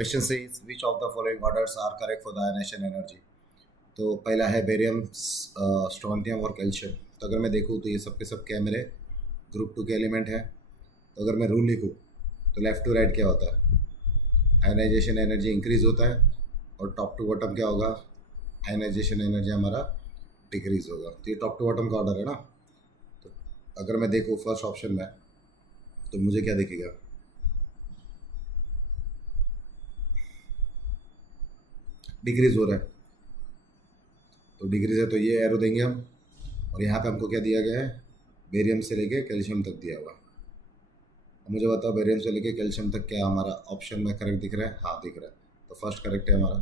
Question से which of the following orders are correct for the ionisation energy. तो पहला है बेरियम, स्ट्रोंथियम और कैल्शियम। तो अगर मैं देखूँ तो ये सब के सब क्या है, मेरे ग्रुप 2 के एलिमेंट है। तो अगर मैं रूल लिखूँ तो लेफ़्ट टू राइट क्या होता है, आयनाइजेशन एनर्जी इंक्रीज होता है, और टॉप टू बॉटम क्या होगा, आयनाइजेशन एनर्जी हमारा डिक्रीज होगा। तो ये टॉप टू बॉटम का ऑर्डर है ना। तो अगर मैं देखूँ फर्स्ट ऑप्शन में तो मुझे क्या दिखेगा, डिक्रीज हो रहा है। तो डिक्रीज है तो ये एरो देंगे हम, और यहाँ पे हमको क्या दिया गया है, बेरियम से लेके कैल्शियम तक दिया हुआ है। मुझे बताओ बेरियम से लेके कैल्शियम तक क्या हमारा ऑप्शन में करेक्ट दिख रहा है? हाँ दिख रहा है, तो फर्स्ट करेक्ट है हमारा।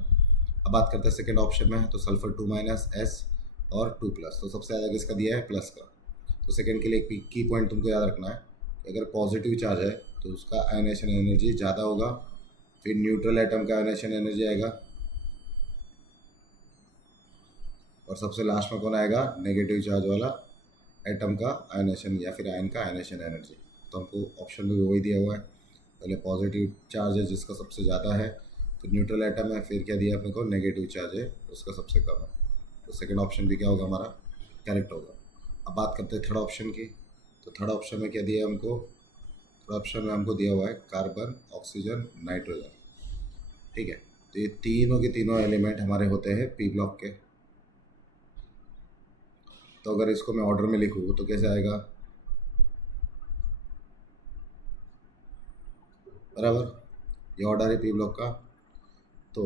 अब बात करते हैं सेकंड ऑप्शन में, तो सल्फर 2- S और 2+। तो सबसे ज़्यादा किसका दिया है, प्लस का। तो सेकंड के लिए एक की पॉइंट तुमको याद रखना है कि अगर पॉजिटिव चार्ज है तो उसका आयनाइजेशन एनर्जी ज़्यादा होगा, फिर न्यूट्रल एटम का आयनाइजेशन एनर्जी आएगा, और सबसे लास्ट में कौन आएगा, नेगेटिव चार्ज वाला एटम का आयनाइजेशन या फिर आयन का आयनाइजेशन एनर्जी। तो हमको ऑप्शन में भी वही दिया हुआ है, पहले पॉजिटिव चार्ज है जिसका सबसे ज़्यादा है, फिर न्यूट्रल एटम है, फिर क्या दिया अपने को, नेगेटिव चार्ज है उसका सबसे कम है। तो सेकंड ऑप्शन भी क्या होगा हमारा, करेक्ट होगा। अब बात करते हैं थर्ड ऑप्शन की। तो थर्ड ऑप्शन में क्या दिया है हमको, थर्ड ऑप्शन में हमको दिया हुआ है कार्बन, ऑक्सीजन, नाइट्रोजन। ठीक है, तो ये तीनों के तीनों एलिमेंट हमारे होते हैं पी ब्लॉक के। तो अगर इसको मैं ऑर्डर में लिखूँ तो कैसे आएगा, बराबर, ये ऑर्डर है पी ब्लॉक का। तो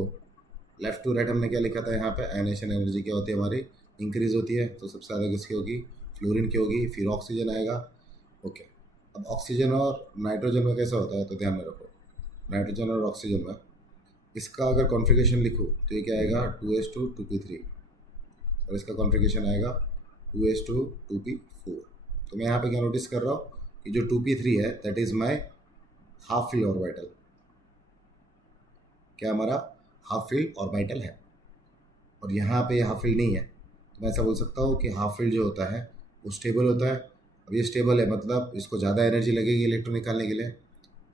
लेफ्ट टू राइट हमने क्या लिखा था यहाँ पे, आयनाइजेशन एनर्जी क्या होती है हमारी, इंक्रीज होती है। तो सबसे ज़्यादा किसकी होगी, फ्लोरीन की होगी, फिर ऑक्सीजन आएगा। ओके, अब ऑक्सीजन और नाइट्रोजन में कैसा होता है, तो ध्यान में रखो, नाइट्रोजन और ऑक्सीजन में इसका अगर कॉन्फ़िगरेशन लिखूँ तो ये क्या आएगा, 2s2 2p3, और इसका कॉन्फ़िगरेशन आएगा 2s2 2p4। तो मैं यहाँ पे क्या नोटिस कर रहा हूँ कि जो 2p3 है that is my half fill orbital, क्या हमारा हाफ फिल ऑर्बिटल है, और यहाँ पे हाफ फिल नहीं है। तो मैं ऐसा बोल सकता हूँ कि हाफ फील्ड जो होता है वो स्टेबल होता है। अब ये स्टेबल है मतलब इसको ज़्यादा एनर्जी लगेगी इलेक्ट्रॉन निकालने के लिए।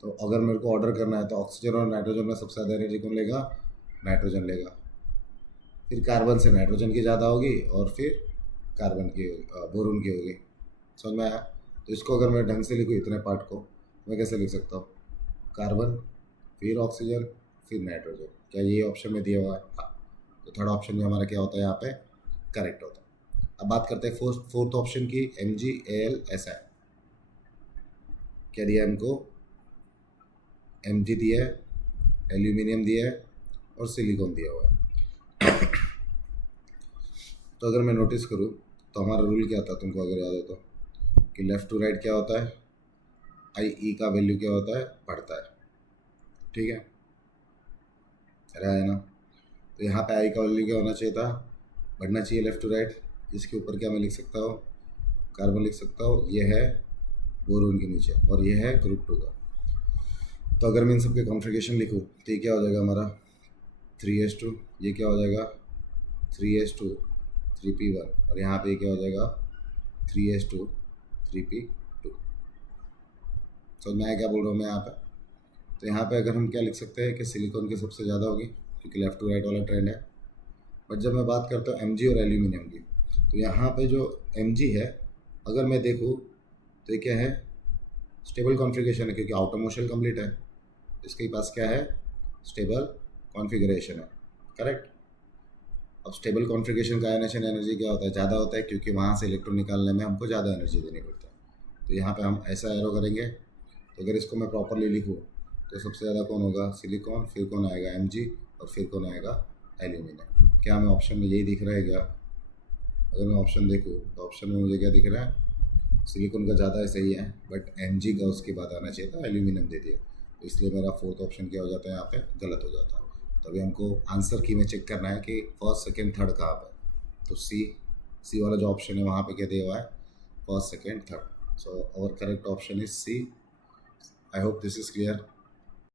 तो अगर मेरे को ऑर्डर करना है तो ऑक्सीजन और नाइट्रोजन में सबसे ज़्यादा एनर्जी कौन लेगा, नाइट्रोजन लेगा, फिर कार्बन से नाइट्रोजन की ज़्यादा होगी, और फिर कार्बन की, बोरोन की होगी। समझ में आया? तो इसको अगर मैं ढंग से लिखूँ इतने पार्ट को, मैं कैसे लिख सकता हूँ, कार्बन, फिर ऑक्सीजन, फिर नाइट्रोजन। क्या ये ऑप्शन में दिया हुआ है? हाँ। तो थर्ड ऑप्शन में हमारा क्या होता है यहाँ पे, करेक्ट होता है। अब बात करते हैं फोर्थ ऑप्शन की, MgAlSi। क्या दिया है हमको, Mg दिया है, एल्यूमिनियम दिया है, और सिलिकॉन दिया हुआ है। तो अगर मैं नोटिस करूँ तो हमारा रूल क्या था, तुमको अगर याद हो तो, कि लेफ़्ट टू राइट क्या होता है, IE का वैल्यू क्या होता है, बढ़ता है। ठीक है, रहा है ना। तो यहाँ पे I का वैल्यू क्या होना चाहिए था, बढ़ना चाहिए लेफ़्ट टू राइट। इसके ऊपर क्या मैं लिख सकता हूँ, कार्बन लिख सकता हूँ, ये है बोरोन के नीचे, और ये है ग्रुप 2 का। तो अगर मैं इन सबके कॉन्फ़िगरेशन लिखूँ तो ये क्या हो जाएगा हमारा, 3s2, ये क्या हो जाएगा 3s2 3p1, और यहाँ पे क्या हो जाएगा 3s2 3p2। समझ में आया क्या बोल रहा हूँ मैं यहाँ पे? तो यहाँ पे अगर हम क्या लिख सकते हैं कि सिलिकॉन की सबसे ज़्यादा होगी, क्योंकि लेफ़्ट टू राइट वाला ट्रेंड है। बट जब मैं बात करता हूँ Mg और एल्यूमिनियम की, तो यहाँ पे जो Mg है अगर मैं देखूँ तो ये क्या है, स्टेबल कॉन्फ़िगरेशन है, क्योंकि आउटर मोशन कंप्लीट है, इसके पास क्या है, स्टेबल कॉन्फ़िगरेशन है, करेक्ट। अब स्टेबल कॉन्फ़िगरेशन का आयनाइजेशन एनर्जी क्या होता है, ज़्यादा होता है, क्योंकि वहाँ से इलेक्ट्रॉन निकालने में हमको ज़्यादा एनर्जी देनी पड़ती है। तो यहाँ पे हम ऐसा एरो करेंगे। तो अगर इसको मैं प्रॉपरली लिखूँ तो सबसे ज़्यादा कौन होगा, सिलिकॉन, फिर कौन आएगा Mg, और फिर कौन आएगा एल्यूमिनियम। क्या हमें ऑप्शन में यही दिख रहा है क्या? अगर मैं ऑप्शन देखूँ तो ऑप्शन में मुझे क्या दिख रहा है, सिलिकॉन का ज़्यादा सही है, बट Mg का उसके बाद आना चाहिए था, एल्यूमिनियम दे दिया। तो इसलिए मेरा फोर्थ ऑप्शन क्या हो जाता है, यहाँ पे गलत हो जाता है। तो अभी हमको आंसर की में चेक करना है कि फर्स्ट सेकंड थर्ड कहाँ पर। तो सी वाला जो ऑप्शन है वहाँ पे क्या दिया हुआ है, first second third. So our correct option is C। I hope this is clear.